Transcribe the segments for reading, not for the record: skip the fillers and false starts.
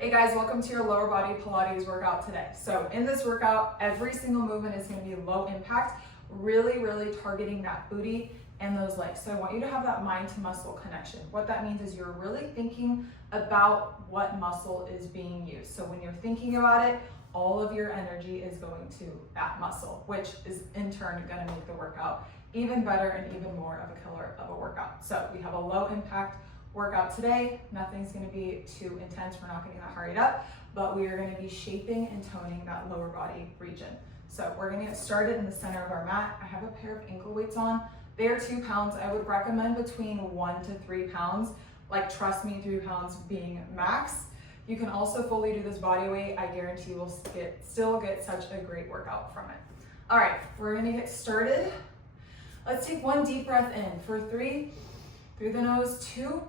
Hey guys, welcome to your lower body Pilates workout today. So in this workout, every single movement is going to be low impact, really targeting that booty and those legs. So I want you to have that mind to muscle connection. What that means is you're really thinking about what muscle is being used. So when you're thinking about it, all of your energy is going to that muscle, which is in turn going to make the workout even better and even more of a killer of a workout. So we have a low impact workout today. Nothing's going to be too intense. We're not going to get hurried up, but we are going to be shaping and toning that lower body region. So we're going to get started in the center of our mat. I have a pair of ankle weights on. They are 2 pounds. I would recommend between 1 to 3 pounds. Like, trust me, 3 pounds being max. You can also fully do this body weight. I guarantee you will still get such a great workout from it. All right, we're going to get started. Let's take 1 deep breath in for 3, through the nose, 2,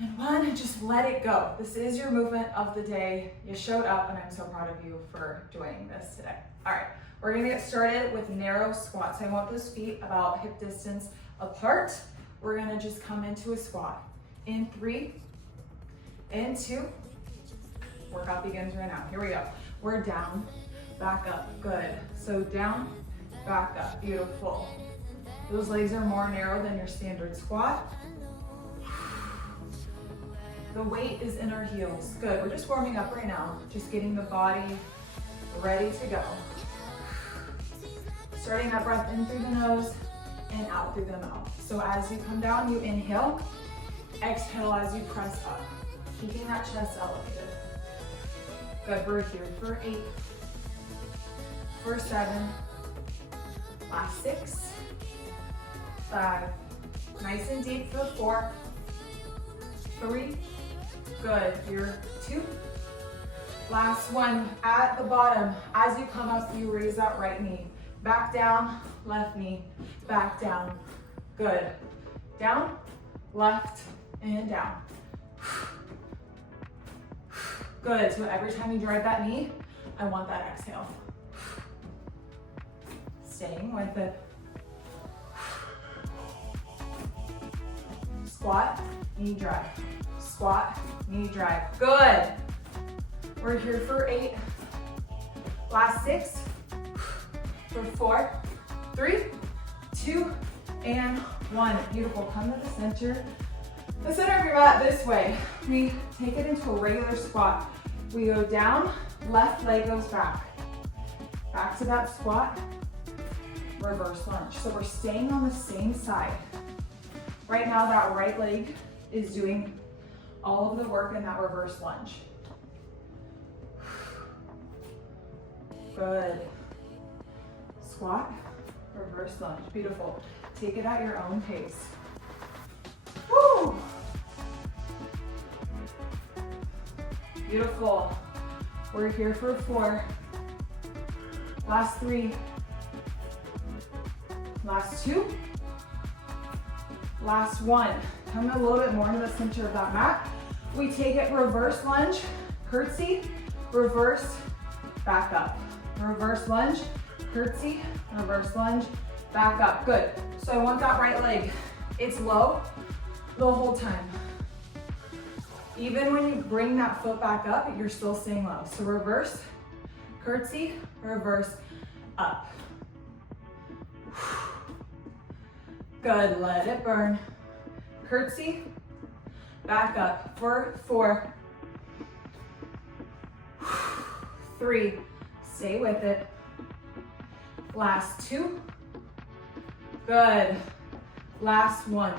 and 1, and just let it go. This is your movement of the day. You showed up, and I'm so proud of you for doing this today. All right, we're gonna get started with narrow squats. I want those feet about hip distance apart. We're gonna just come into a squat. In 3, in 2, workout begins right now. Here we go. We're down, back up, good. So down, back up, beautiful. Those legs are more narrow than your standard squat. The weight is in our heels. Good, we're just warming up right now. Just getting the body ready to go. Starting that breath in through the nose and out through the mouth. So as you come down, you inhale. Exhale as you press up. Keeping that chest elevated. Good, we're here for 8, for 7, last 6, 5, nice and deep for 4, 3, good, here 2, last 1, at the bottom, as you come up, you raise that right knee, back down, left knee, back down, good, down, left, and down, good. So every time you drive that knee, I want that exhale, staying with it. Squat, knee drive. Squat, knee drive. Good. We're here for 8. Last 6. For 4, 3, 2, and 1. Beautiful. Come to the center. The center of your mat this way. We take it into a regular squat. We go down, left leg goes back. Back to that squat. Reverse lunge. So we're staying on the same side. Right now, that right leg is doing all of the work in that reverse lunge. Good. Squat, reverse lunge. Beautiful. Take it at your own pace. Woo! Beautiful. We're here for 4. Last 3. Last 2. Last 1. Come a little bit more into the center of that mat. We take it reverse lunge, curtsy, reverse, back up. Reverse lunge, curtsy, reverse lunge, back up. Good. So I want that right leg. It's low the whole time. Even when you bring that foot back up, you're still staying low. So reverse, curtsy, reverse, up. Good, let it burn. Curtsy, back up for 4, 3, stay with it. Last 2, good. Last 1.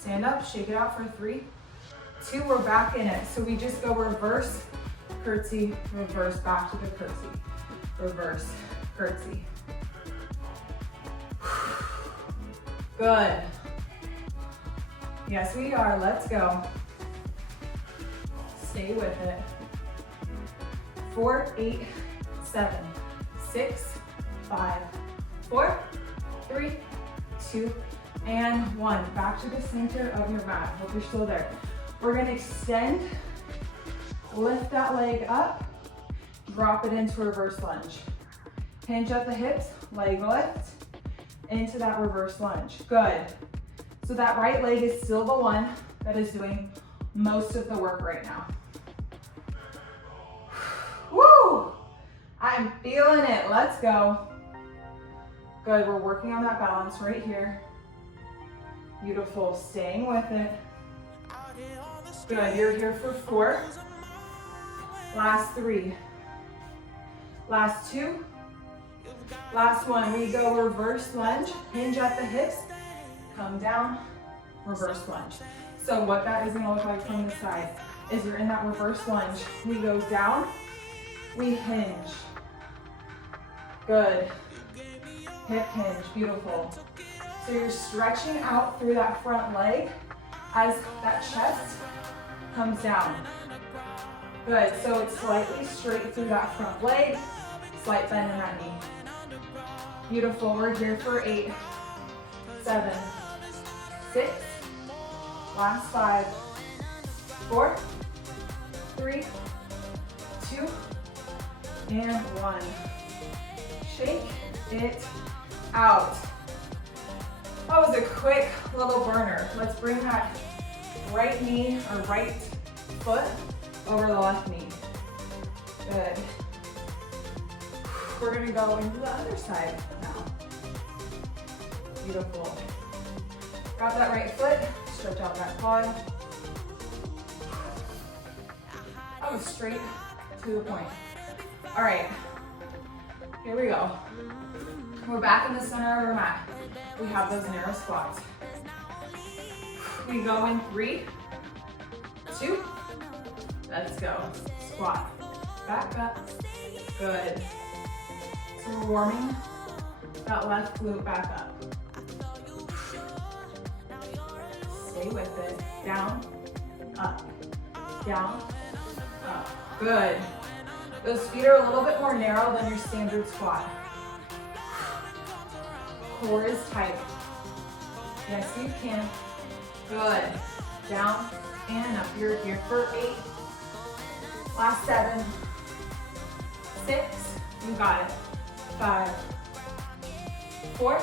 Stand up, shake it out for 3, 2, we're back in it. So we just go reverse, curtsy, reverse, back to the curtsy. Reverse, curtsy. Good. Yes, we are. Let's go. Stay with it. 4, 8, 7, 6, 5, 4, 3, 2, and 1. Back to the center of your mat. Hope you're still there. We're going to extend, lift that leg up, drop it into reverse lunge. Hinge at the hips, leg lift, into that reverse lunge. Good. So that right leg is still the one that is doing most of the work right now. Woo! I'm feeling it. Let's go. Good, we're working on that balance right here. Beautiful, staying with it. Good, you're here for 4. Last 3. Last 2. Last 1, we go reverse lunge, hinge at the hips, come down, reverse lunge. So what that is gonna look like from the side is you're in that reverse lunge. We go down, we hinge. Good. Hip hinge, beautiful. So you're stretching out through that front leg as that chest comes down. Good, so it's slightly straight through that front leg, slight bend in that knee. Beautiful, we're here for 8, 7, 6, last 5, 4, 3, 2, and 1. Shake it out. That was a quick little burner. Let's bring that right knee or right foot over the left knee. Good. We're gonna go into the other side now. Beautiful. Grab that right foot, stretch out that quad. That was straight to the point. All right, here we go. We're back in the center of our mat. We have those narrow squats. We go in 3, 2, let's go. Squat, back up, good. So we're warming that left glute back up. Stay with it, down, up, good. Those feet are a little bit more narrow than your standard squat. Core is tight. Yes, you can. Good. Down and up. You're here for 8. Last 7. 6. You got it. 5. 4.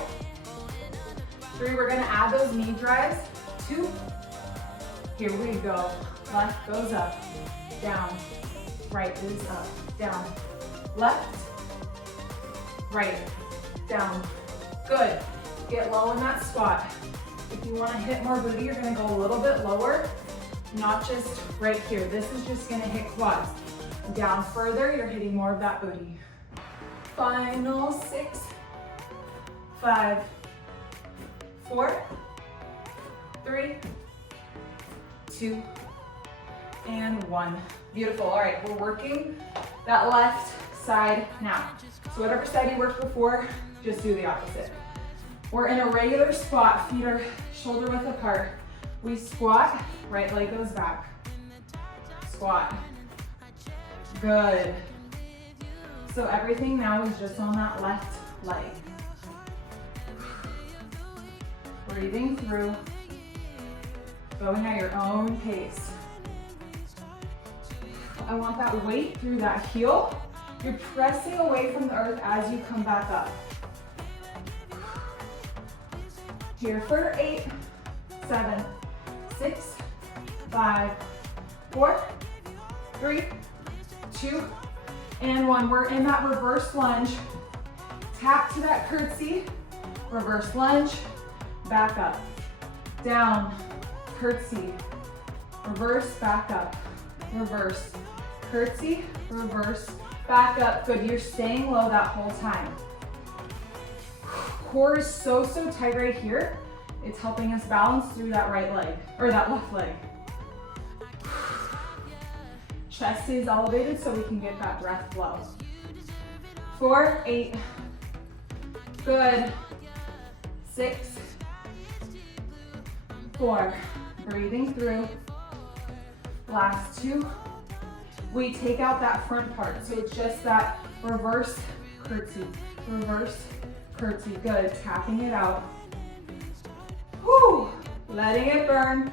3. We're going to add those knee drives. 2. Here we go. Left goes up. Down. Right is up. Down. Left. Right. Down. Good. Get low in that squat. If you want to hit more booty, you're going to go a little bit lower, not just right here. This is just going to hit quads. Down further, you're hitting more of that booty. Final 6, 5, 4, 3, 2, and 1. Beautiful. All right, we're working that left side now. So whatever side you worked before, just do the opposite. We're in a regular squat, feet are shoulder width apart. We squat, right leg goes back. Squat. Good. So everything now is just on that left leg. Breathing through, going at your own pace. I want that weight through that heel. You're pressing away from the earth as you come back up. Here for 8, 7, 6, 5, 4, 3, 2, and 1. We're in that reverse lunge. Tap to that curtsy. Reverse lunge. Back up. Down. Curtsy. Reverse. Back up. Reverse. Curtsy. Reverse. Back up. Good. You're staying low that whole time. Core is so tight right here. It's helping us balance through that right leg, or that left leg. Chest is elevated so we can get that breath flow. 4, 8, good. 6, 4, breathing through. Last 2. We take out that front part, so it's just that reverse curtsy, reverse curtsy, good, tapping it out. Whew, letting it burn.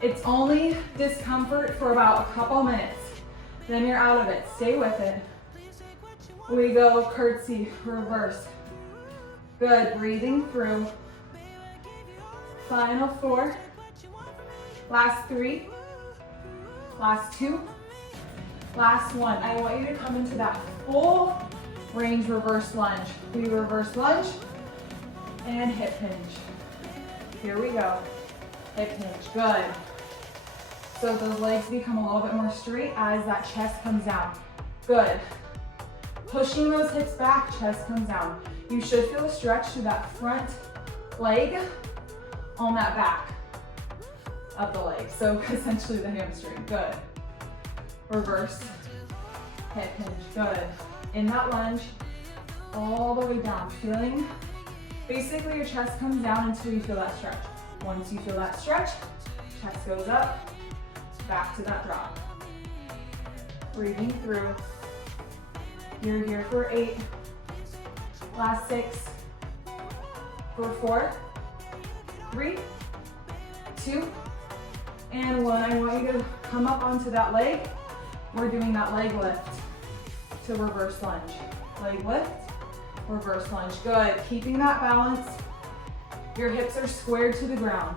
It's only discomfort for about a couple minutes. Then you're out of it, stay with it. We go curtsy, reverse. Good, breathing through. Final 4. Last 3, Last 2. Last 1. I want you to come into that full range reverse lunge. We reverse lunge and hip hinge. Here we go. Hip hinge. Good. So those legs become a little bit more straight as that chest comes down. Good. Pushing those hips back, chest comes down. You should feel a stretch through that front leg on that back of the leg. So essentially the hamstring. Good. Reverse. Hip hinge. Good. In that lunge, all the way down. Feeling, basically your chest comes down until you feel that stretch. Once you feel that stretch, chest goes up, back to that drop. Breathing through. You're here for 8. Last 6. For 4, 3, 2, and 1. I want you to come up onto that leg. We're doing that leg lift to reverse lunge. Leg lift, reverse lunge. Good. Keeping that balance. Your hips are squared to the ground.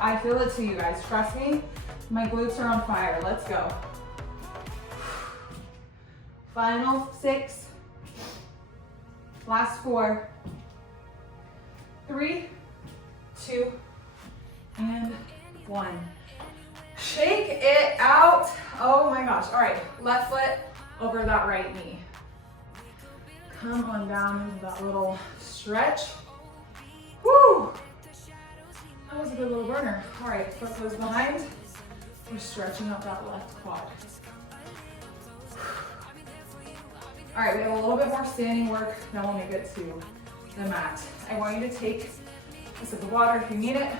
I feel it too, you guys. Trust me. My glutes are on fire. Let's go. Final 6. Last 4. 3, 2, and 1. Shake it out. Oh my gosh. All right, left foot over that right knee. Come on down into that little stretch. Woo! That was a good little burner. All right, foot goes behind. We're stretching out that left quad. All right, we have a little bit more standing work, then we'll make it to the mat. I want you to take a sip of water if you need it.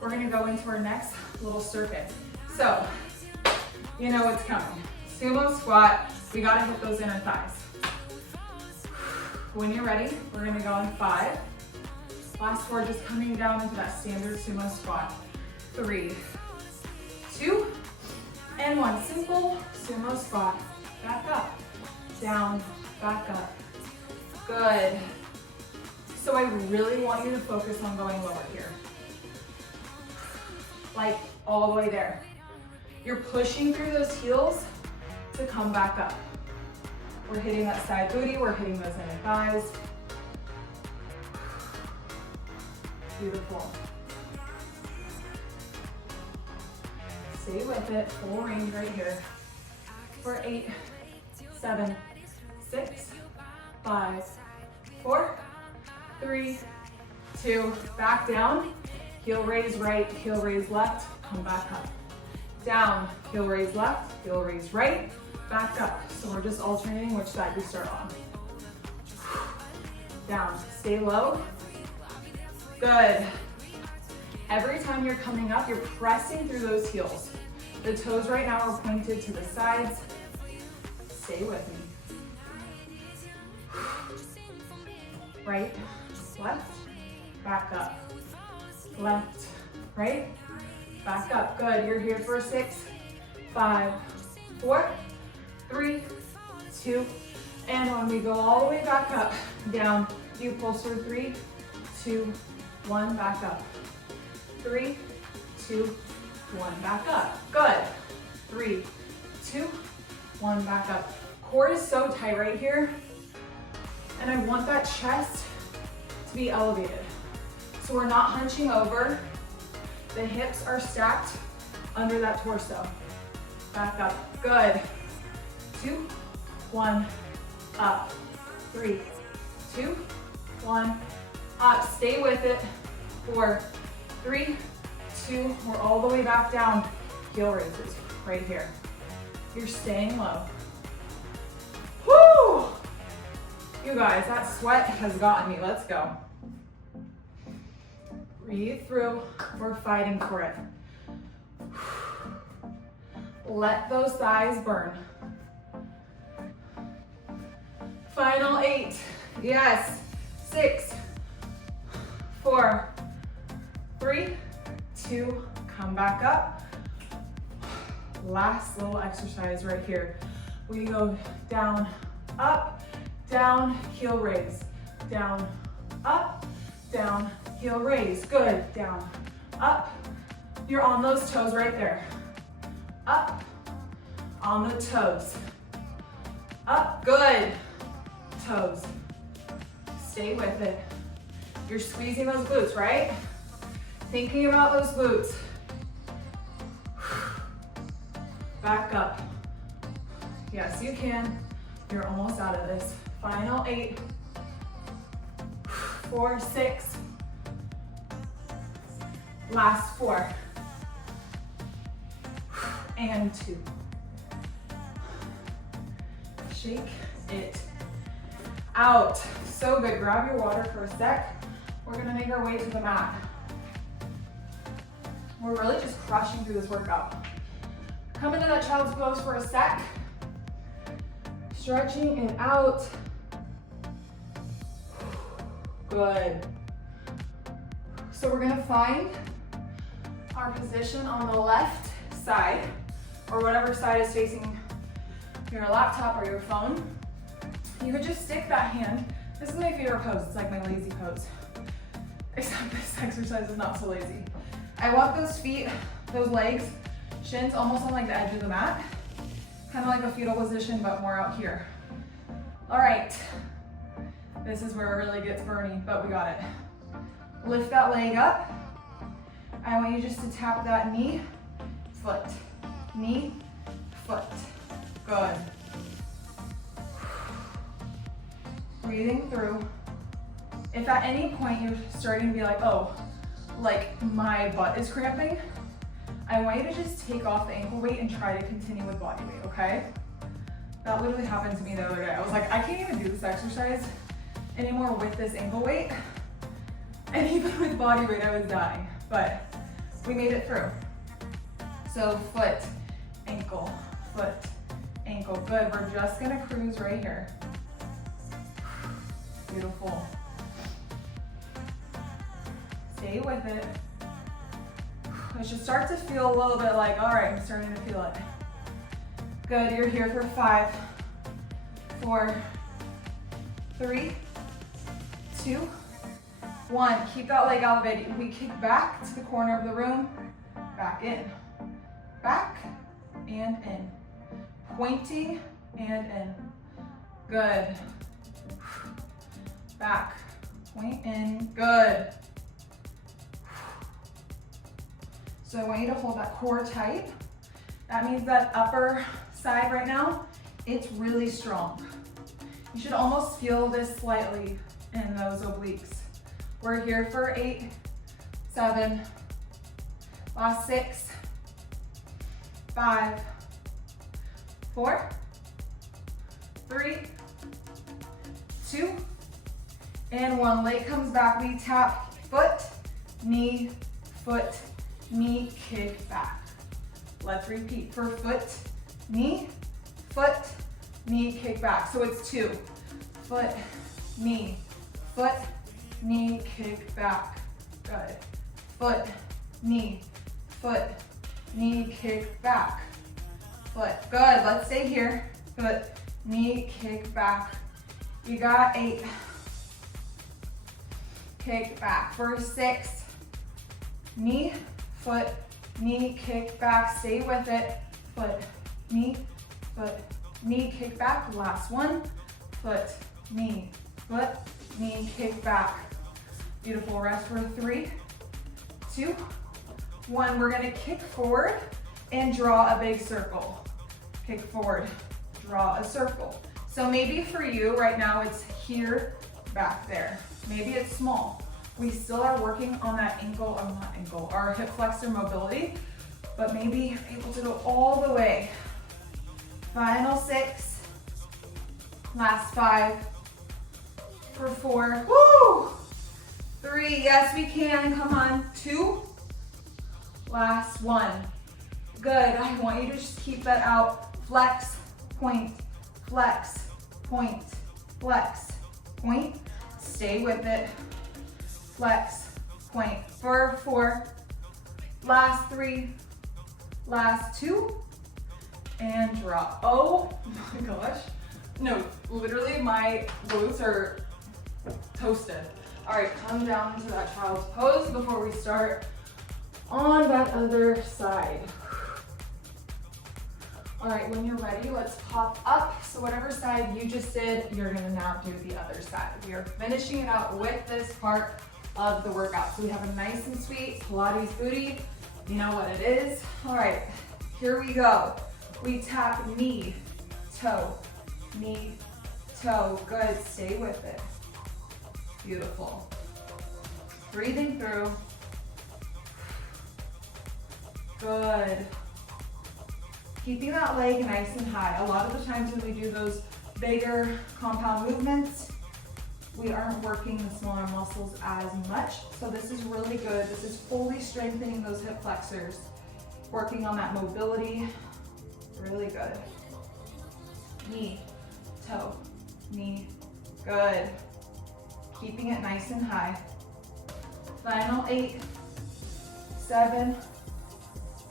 We're gonna go into our next little circuit. So, you know what's coming. Sumo squat, we gotta hit those inner thighs. When you're ready, we're gonna go in 5. Last 4, just coming down into that standard sumo squat. 3, 2, and 1. Simple sumo squat. Back up, down, back up. Good. So I really want you to focus on going lower here. Like all the way there. You're pushing through those heels to come back up. We're hitting that side booty, we're hitting those inner thighs. Beautiful. Stay with it, full range right here. For 8, 7, 6, 5, 4, 3, 2, back down. Heel raise right, heel raise left, come back up. Down, heel raise left, heel raise right, back up. So we're just alternating which side we start on. Down, stay low. Good. Every time you're coming up, you're pressing through those heels. The toes right now are pointed to the sides. Stay with me. Right, left, back up. Left, right, back up. Good. You're here for 6, 5, 4, 3, 2, and 1. We go all the way back up, down. You pulse for 3, 2, 1, back up. 3, 2, 1, back up. Good. 3, 2, 1, back up. Core is so tight right here, and I want that chest to be elevated. So we're not hunching over. The hips are stacked under that torso. Back up. Good. 2, 1, up. 3, 2, 1, up. Stay with it. 4, 3, 2. We're all the way back down. Heel raises right here. You're staying low. Woo! You guys, that sweat has gotten me. Let's go. Breathe through. We're fighting for it. Let those thighs burn. Final 8. Yes. 6, 4, 3, 2. Come back up. Last little exercise right here. We go down, up, down, heel raise. Down, up, down, heel raise. Good. Down, up, You're on those toes right there. Up, on the toes. Up, good. Toes. Stay with it. You're squeezing those glutes, right? Thinking about those glutes. Back up. Yes, you can. You're almost out of this. Final 8, 4, 6. Last 4. And 2. Shake it out. So good. Grab your water for a sec. We're gonna make our way to the mat. We're really just crushing through this workout. Come into that child's pose for a sec. Stretching it out. Good. So we're gonna find our position on the left side, or whatever side is facing your laptop or your phone. You could just stick that hand. This is my favorite pose. It's like my lazy pose. Except this exercise is not so lazy. I walk those feet, those legs, shins almost on like the edge of the mat. Kind of like a fetal position, but more out here. All right. This is where it really gets burny, but we got it. Lift that leg up. I want you just to tap that knee, foot, knee, foot. Good. Breathing through. If at any point you're starting to be like, oh, like my butt is cramping, I want you to just take off the ankle weight and try to continue with body weight, okay? That literally happened to me the other day. I was like, I can't even do this exercise anymore with this ankle weight. And even with body weight, I was dying, but we made it through. So foot, ankle, foot, ankle. Good, we're just gonna cruise right here. Beautiful. Stay with it. It should start to feel a little bit like, all right, I'm starting to feel it. Good, you're here for 5, 4, 3, 2, 1. Keep that leg elevated. We kick back to the corner of the room, back in, back and in, pointing and in. Good. Back, point in, good. So I want you to hold that core tight. That means that upper side right now, it's really strong. You should almost feel this slightly in those obliques. We're here for 8, 7, last 6, 5, 4, 3, 2, and 1. Leg comes back. We tap foot, knee, kick back. Let's repeat for foot, knee, kick back. So it's 2. Foot, knee, kick back. Good. Foot, knee, kick back. Foot. Good. Let's stay here. Foot, knee, kick back. You got 8. Kick back for 6. Knee, kick back. Stay with it. Foot, knee, kick back. Last 1. Foot, knee, kick back. Beautiful. Rest for 3, 2, 1. We're gonna kick forward and draw a big circle. Kick forward, draw a circle. So maybe for you right now it's here, back there. Maybe it's small. We still are working on that our hip flexor mobility, but maybe you're able to go all the way. Final 6, last 5, for 4, woo! 3, yes we can, come on, 2, last 1. Good, I want you to just keep that out. Flex, point, flex, point, flex, point. Stay with it. Flex, point for 4, last 3, last 2, and drop. Oh my gosh. No, literally my glutes are toasted. All right, come down into that child's pose before we start On that other side. All right, when you're ready, let's pop up. So whatever side you just did, you're gonna now do the other side. We are finishing it out with this part of the workout. So we have a nice and sweet Pilates booty. You know what it is. All right, here we go. We tap knee, toe, knee, toe. Good, stay with it. Beautiful. Breathing through. Good. Keeping that leg nice and high. A lot of the times when we do those bigger compound movements, we aren't working the smaller muscles as much. So this is really good. This is fully strengthening those hip flexors, working on that mobility. Really good. Knee, toe, knee. Good. Keeping it nice and high. Final 8, 7.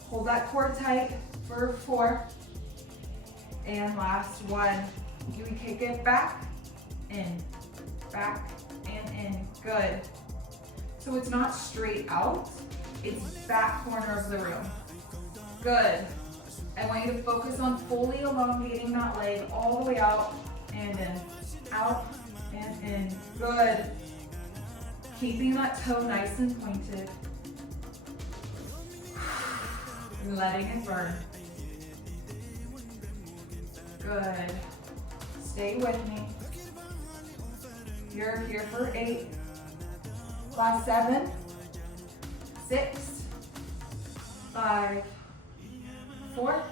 Hold that core tight for 4. And last 1. We kick it back, in, back, and in. Good. So it's not straight out, it's back corner of the room. Good. I want you to focus on fully elongating that leg all the way out and in, out and in. Good. Keeping that toe nice and pointed. Letting it burn. Good. Stay with me. You're here for 8. Last 7, 6, 5, 4,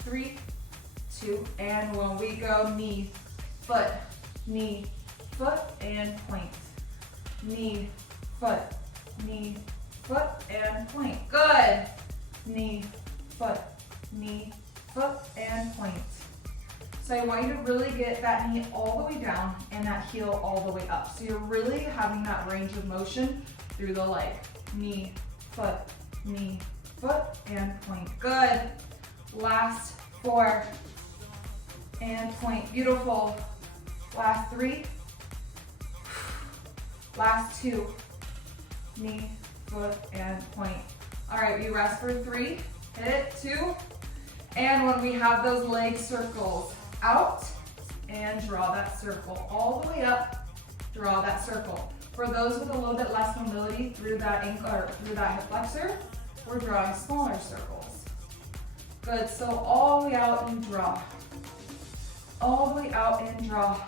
3, 2, and when we go, knee, foot, and point. Knee, foot, and point. Good. Knee, foot, and point. So I want you to really get that knee all the way down and that heel all the way up. So you're really having that range of motion through the leg. Knee, foot, and point. Good. Last 4, and point. Beautiful. Last 3. Last 2. Knee, foot, and point. All right, we rest for 3. Hit it, 2. And when we have those leg circles, out and draw that circle. All the way up, draw that circle. For those with a little bit less mobility through that ankle or through that hip flexor, we're drawing smaller circles. Good, so all the way out and draw. All the way out and draw.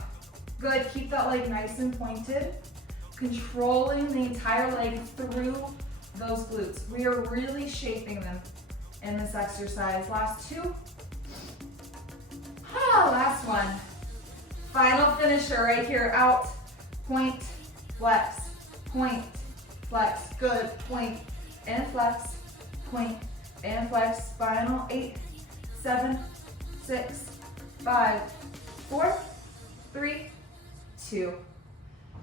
Good, keep that leg nice and pointed. Controlling the entire leg through those glutes. We are really shaping them in this exercise. Last 2. Last 1. Final finisher right here. Out, point, flex, point, flex. Good, point and flex, point and flex. Final 8, 7, 6, 5, 4, 3, 2,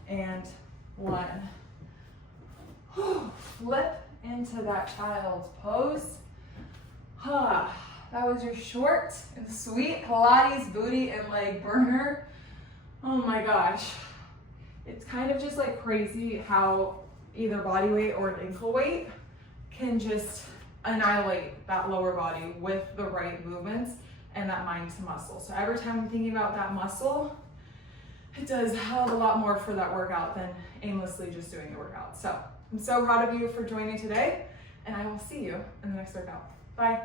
and 1. Flip into that child's pose. That was your short and sweet Pilates booty and leg burner. Oh my gosh. It's kind of just like crazy how either body weight or an ankle weight can just annihilate that lower body with the right movements and that mind to muscle. So every time I'm thinking about that muscle, it does a hell of a lot more for that workout than aimlessly just doing the workout. So I'm so proud of you for joining today, and I will see you in the next workout. Bye.